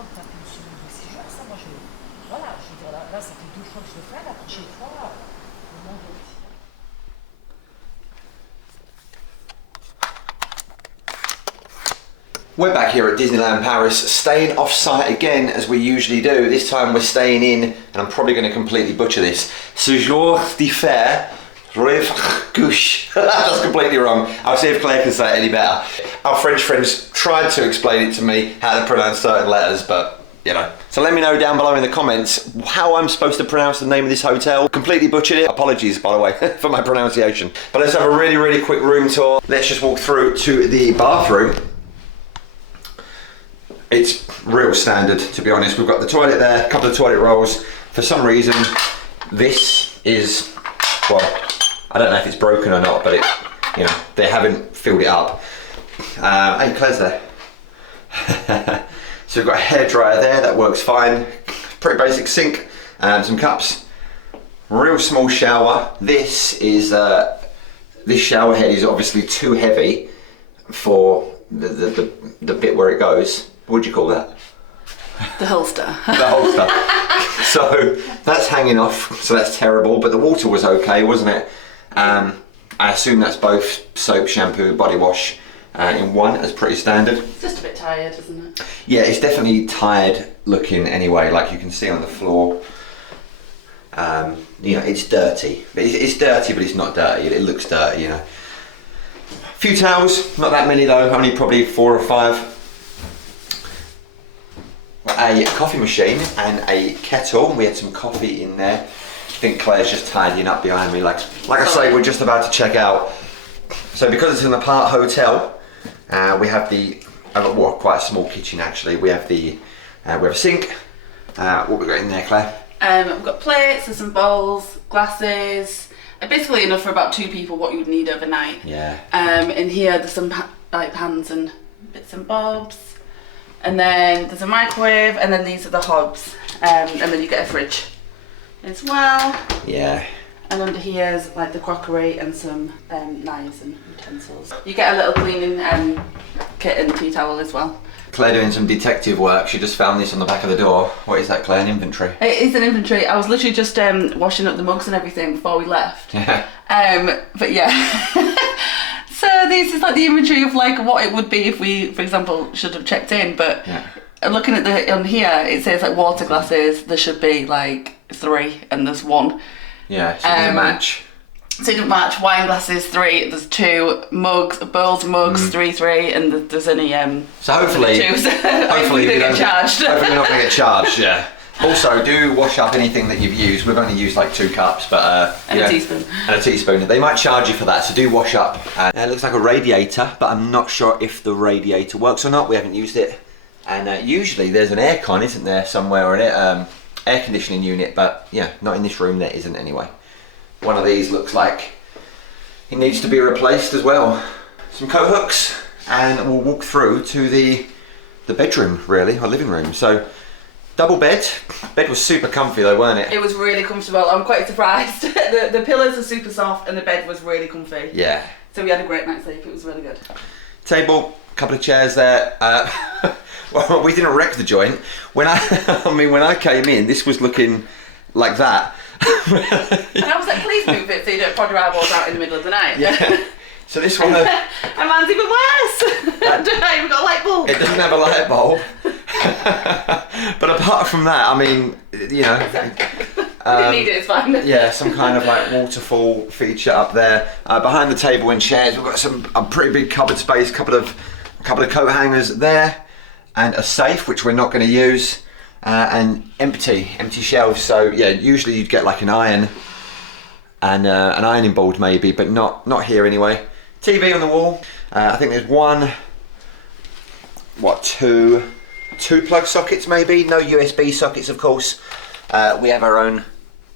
vraiment que tu as fait une semaine de séjour, ça, moi, voilà, je veux dire, là, ça fait 2 fois que je le fais, la prochaine fois, le monde est... We're back here at Disneyland Paris, staying off-site again as we usually do. This time we're staying in, and I'm probably going to completely butcher this, Sejours Rive, Gauche. That's completely wrong. I'll see if Claire can say it any better. Our French friends tried to explain it to me, how to pronounce certain letters, but you know. So let me know down below in the comments how I'm supposed to pronounce the name of this hotel. Completely butchered it. Apologies, by the way, for my pronunciation. But let's have a really, really quick room tour. Let's just walk through to the bathroom. It's real standard, to be honest. We've got the toilet there, a couple of toilet rolls. For some reason, this is, well, I don't know if it's broken or not, but it, you know, they haven't filled it up. Hey, Claire's there. So we've got a hairdryer there, that works fine. Pretty basic sink, some cups. Real small shower. This is, this shower head is obviously too heavy for the bit where it goes. What do you call that? The holster. The holster. So that's hanging off, so that's terrible, but the water was okay, wasn't it? I assume that's both soap, shampoo, body wash in one, as pretty standard. It's just a bit tired, isn't it? Yeah, it's definitely tired looking anyway, like you can see on the floor. You know, it's dirty. It's dirty, but it's not dirty. It looks dirty, you know. A few towels, not that many though, only probably 4 or 5. A coffee machine and a kettle. We had some coffee in there. I think Claire's just tidying up behind me. Like I say, we're just about to check out. So because it's an Aparthotel, we have the, well, quite a small kitchen actually. We have the, we have a sink. What we got in there, Claire? We've got plates and some bowls, glasses. Basically enough for about 2 people, what you would need overnight. Yeah. In here there's some like pans and bits and bobs. And then there's a microwave, and then these are the hobs, and then you get a fridge as well. Yeah. And under here is like the crockery and some knives and utensils. You get a little cleaning kit and tea towel as well. Claire doing some detective work. She just found this on the back of the door. What is that, Claire? An inventory? It is an inventory. I was literally just washing up the mugs and everything before we left. Yeah. But yeah. So this is like the inventory of like what it would be if we, for example, should have checked in. But yeah. Looking at the on here, it says like water glasses. There should be like 3, and there's 1. Yeah, so it doesn't match. So it doesn't match. Wine glasses 3. There's 2 mugs, bowls, mugs 3, and there's only So hopefully, 2. So hopefully we don't get charged. Hopefully we're not going to get charged. Yeah. Also, do wash up anything that you've used. We've only used like 2 cups, but and a teaspoon. And a teaspoon. They might charge you for that, so do wash up. It looks like a radiator, but I'm not sure if the radiator works or not. We haven't used it. And usually there's an aircon, isn't there, somewhere in it? Air conditioning unit, but yeah, not in this room. There isn't anyway. One of these looks like it needs to be replaced as well. Some coat hooks, and we'll walk through to the bedroom, really, or living room. So. Double bed. Bed was super comfy though, weren't it? It was really comfortable. I'm quite surprised. The pillows are super soft and the bed was really comfy. Yeah. So we had a great night's sleep. It was really good. Table, a couple of chairs there. Well, we didn't wreck the joint. When I came in, this was looking like that. And I was like, please move it so you don't prod your eyeballs out in the middle of the night. Yeah. So this one... And mine's even worse. I don't know, we've got a light bulb. It doesn't have a light bulb. But apart from that, I mean, you know... We didn't need it, it's fine. Yeah, some kind of like waterfall feature up there. Behind the table and chairs, we've got a pretty big cupboard space, couple of coat hangers there, and a safe, which we're not going to use, and empty shelves. So yeah, usually you'd get like an iron and an ironing board maybe, but not here anyway. TV on the wall. I think there's two plug sockets maybe. No USB sockets, of course. We have our own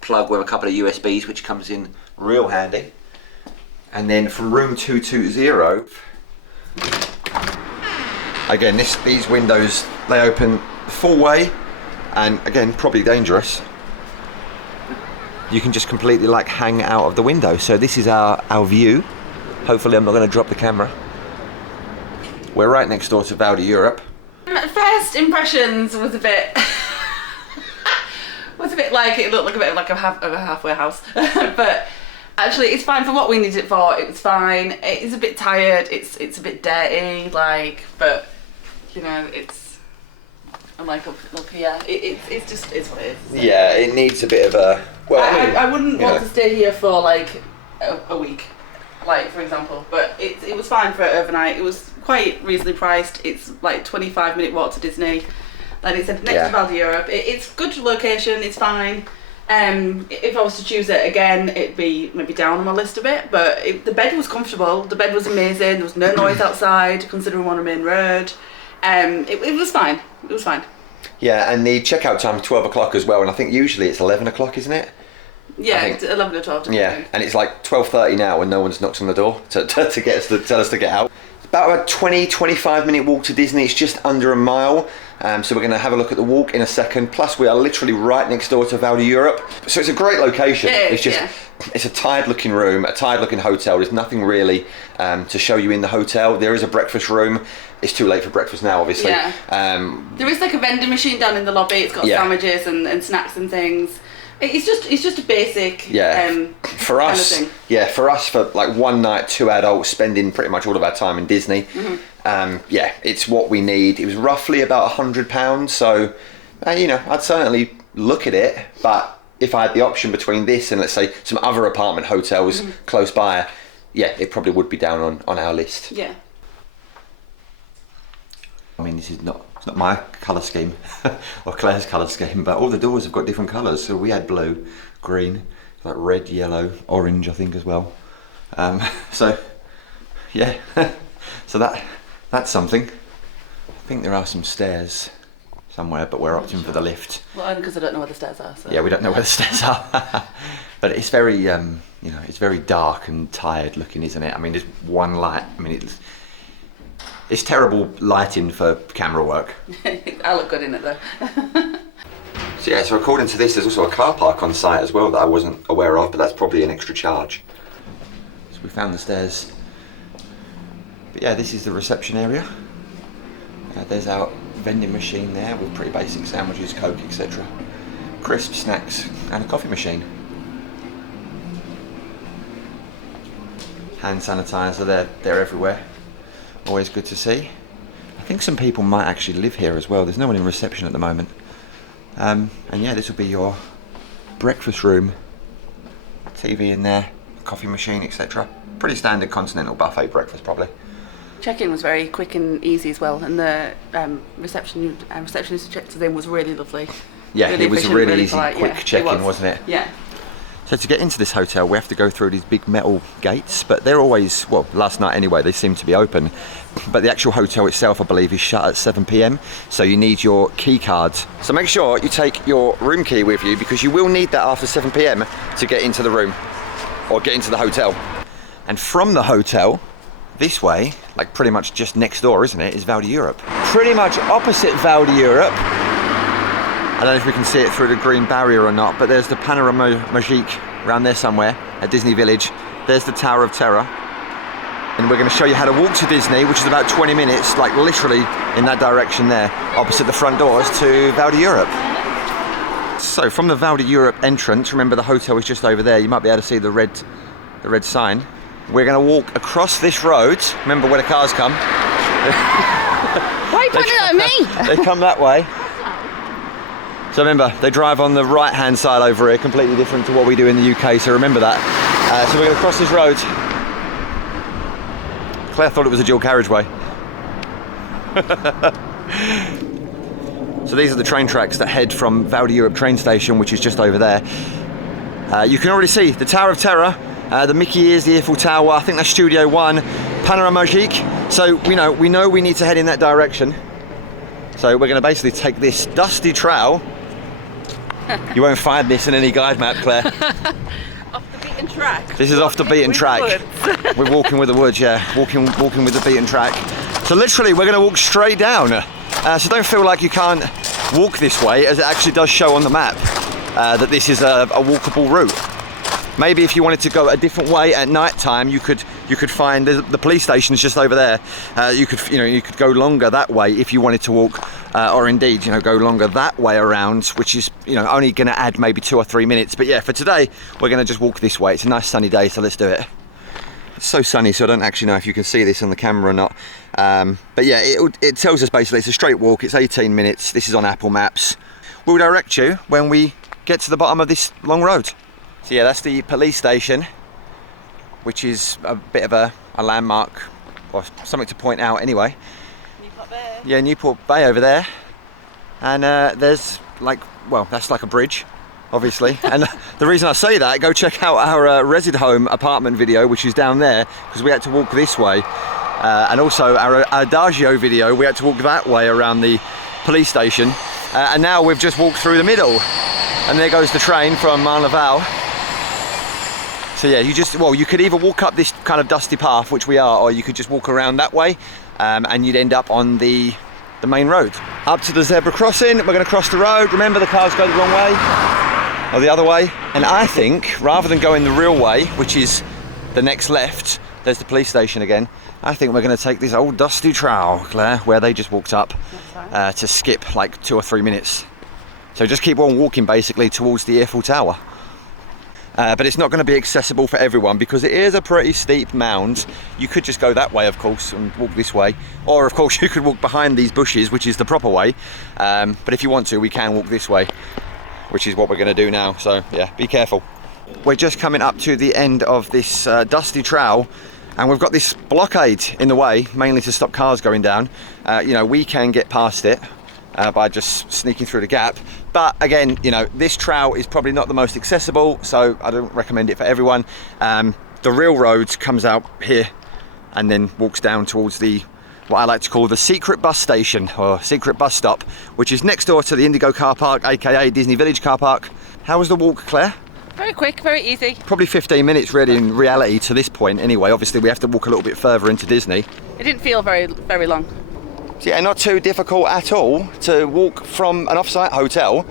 plug with a couple of USBs, which comes in real handy. And then from room 220, again, these windows, they open full way, and again, probably dangerous. You can just completely like hang out of the window. So this is our view. Hopefully I'm not going to drop the camera. We're right next door to Val de Europe. First impressions was a bit like it looked like a bit like a halfway house, but actually it's fine for what we needed it for. It was fine. It's a bit tired. It's a bit dirty, like, but you know, I'm like up here. It's just what it is. Yeah, it needs a bit of a. Well, I wouldn't want to stay here for like a week, like for example. But it was fine for overnight. It was quite reasonably priced. It's like 25-minute walk to Disney. Like I said, next to Val d'Europe. It's good location. It's fine. If I was to choose it again, it'd be maybe down on my list a bit. But the bed was comfortable. The bed was amazing. There was no noise outside, considering we're on a main road. It was fine. It was fine. Yeah, and the checkout time is 12 o'clock as well, and I think usually it's 11 o'clock, isn't it? Yeah, it's 11 or 12. Yeah, and it's like 12:30 now and no one's knocked on the door to get us to tell us to get out. It's about a 20-25 minute walk to Disney. It's just under a mile. So we're going to have a look at the walk in a second. Plus we are literally right next door to Val d'Europe. So it's a great location. It's a tired looking room, a tired looking hotel. There's nothing really to show you in the hotel. There is a breakfast room. It's too late for breakfast now, obviously. Yeah. There is like a vending machine down in the lobby. It's got sandwiches and snacks and things. It's just a basic for us kind of thing. For us, for like one night, 2 adults spending pretty much all of our time in Disney. It's what we need. It was roughly about £100, so I'd certainly look at it, but if I had the option between this and let's say some other apartment hotels close by, it probably would be down on our list. I mean, this is not my colour scheme or Claire's colour scheme, but all the doors have got different colours. So we had blue, green, like red, yellow, orange, I think as well. So that's something. I think there are some stairs somewhere, but we're opting for the lift. Well, only because I don't know where the stairs are. So. Yeah, we don't know where the stairs are. But it's very, it's very dark and tired looking, isn't it? I mean, there's one light. I mean, it's terrible lighting for camera work. I look good in it though. So according to this, there's also a car park on site as well that I wasn't aware of, but that's probably an extra charge. So we found the stairs. But yeah, this is the reception area. There's our vending machine there with pretty basic sandwiches, Coke, etc. Crisp snacks and a coffee machine. Hand sanitizer, they're everywhere. Always good to see. I think some people might actually live here as well. There's no one in reception at the moment. And this will be your breakfast room. TV in there, coffee machine, etc. Pretty standard continental buffet breakfast probably. Check-in was very quick and easy as well, and the receptionist who checked us in was really lovely. Yeah, really it was a really easy, polite. quick check-in, wasn't it? Yeah. So to get into this hotel, we have to go through these big metal gates, but they're always, well, last night anyway, they seem to be open. But the actual hotel itself, I believe, is shut at 7 p.m, so you need your key cards. So make sure you take your room key with you, because you will need that after 7 p.m. to get into the room, or get into the hotel. And from the hotel, this way, like pretty much just next door, isn't it, is Val d'Europe. Pretty much opposite Val d'Europe. I don't know if we can see it through the green barrier or not, but there's the Panorama Magique around there somewhere at Disney Village. There's the Tower of Terror. And we're going to show you how to walk to Disney, which is about 20 minutes, like literally in that direction there, opposite the front doors to Val d'Europe. So from the Val d'Europe entrance, remember the hotel is just over there, you might be able to see the red sign. We're going to walk across this road, remember where the cars come. Why are you pointing at me? They come that way. So remember, they drive on the right-hand side over here, completely different to what we do in the UK, so remember that. So we're going to cross this road. Claire thought it was a dual carriageway. So these are the train tracks that head from Val d'Europe train station, which is just over there. You can already see the Tower of Terror, the Mickey ears, the Eiffel Tower, I think that's Studio One, Panorama Magique. So we know we need to head in that direction. So we're going to basically take this dusty trail. You won't find this in any guide map, Claire. Off the beaten track. This is off the beaten track. We're walking with the woods, yeah. Walking with the beaten track. So literally, we're going to walk straight down. So don't feel like you can't walk this way, as it actually does show on the map that this is a walkable route. Maybe if you wanted to go a different way at night time, you could you could find the police station's just over there. You could go longer that way if you wanted to walk, or indeed go longer that way around, which is only going to add maybe 2 or 3 minutes. But yeah, for today we're going to just walk this way. It's a nice sunny day, so let's do it. It's so sunny, so I don't actually know if you can see this on the camera or not. But yeah, it tells us basically it's a straight walk. It's 18 minutes. This is on Apple Maps. We'll direct you when we get to the bottom of this long road. So yeah, that's the police station, which is a bit of a landmark, or something to point out anyway. Newport Bay. Yeah, Newport Bay over there. And there's that's like a bridge, obviously. And the reason I say that, go check out our Resid Home apartment video, which is down there, because we had to walk this way. And also our Adagio video, we had to walk that way around the police station. And now we've just walked through the middle. And there goes the train from Marne-la-Vallée. So yeah, you could either walk up this kind of dusty path, which we are, or you could just walk around that way, and you'd end up on the main road. Up to the zebra crossing, we're going to cross the road. Remember, the cars go the wrong way, or the other way. And I think, rather than going the real way, which is the next left, there's the police station again, I think we're going to take this old dusty trail, Claire, where they just walked up, to skip like 2 or 3 minutes. So just keep on walking basically towards the Eiffel Tower. But it's not going to be accessible for everyone because it is a pretty steep mound. You could just go that way, of course, and walk this way. Or, of course, you could walk behind these bushes, which is the proper way. But if you want to, we can walk this way, which is what we're going to do now. So, yeah, be careful. We're just coming up to the end of this dusty trail, and we've got this blockade in the way, mainly to stop cars going down. We can get past it by just sneaking through the gap. But again, this trail is probably not the most accessible, so I don't recommend it for everyone. The real road comes out here and then walks down towards what I like to call the secret bus station, or secret bus stop, which is next door to the Indigo car park, aka Disney Village car park. How was the walk, Claire? Very quick, very easy. Probably 15 minutes really in reality to this point anyway. Obviously we have to walk a little bit further into Disney. It didn't feel very, very long. So yeah, not too difficult at all to walk from an off-site hotel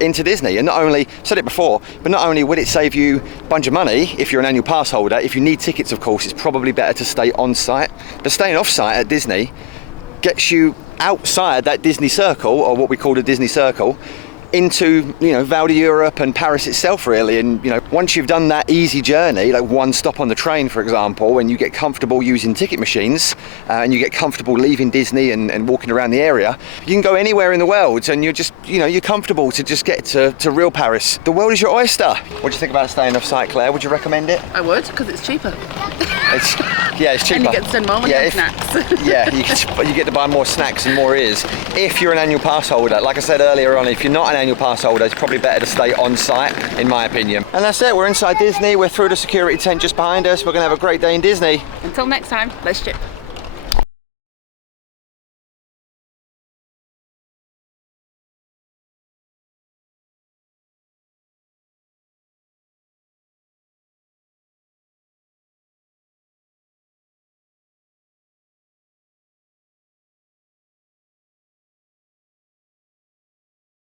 into Disney. And not only, said it before, but not only would it save you a bunch of money if you're an annual pass holder, if you need tickets, of course, it's probably better to stay on site. But staying off-site at Disney gets you outside that Disney circle, or what we call the Disney circle, into Val d'Europe and Paris itself really. And once you've done that easy journey, like one stop on the train for example, and you get comfortable using ticket machines, and you get comfortable leaving Disney and walking around the area, you can go anywhere in the world, and you're just you're comfortable to just get to real Paris. The world is your oyster. What do you think about staying off site, Claire? Would you recommend it? I would, because it's cheaper. It's cheaper. And you get to spend more money on snacks. Yeah, you get to buy more snacks and more ears. If you're an annual pass holder, like I said earlier on, if you're not an annual pass holder, it's probably better to stay on site, in my opinion. And that's it, we're inside Disney, we're through the security tent just behind us, we're going to have a great day in Disney. Until next time, let's chip.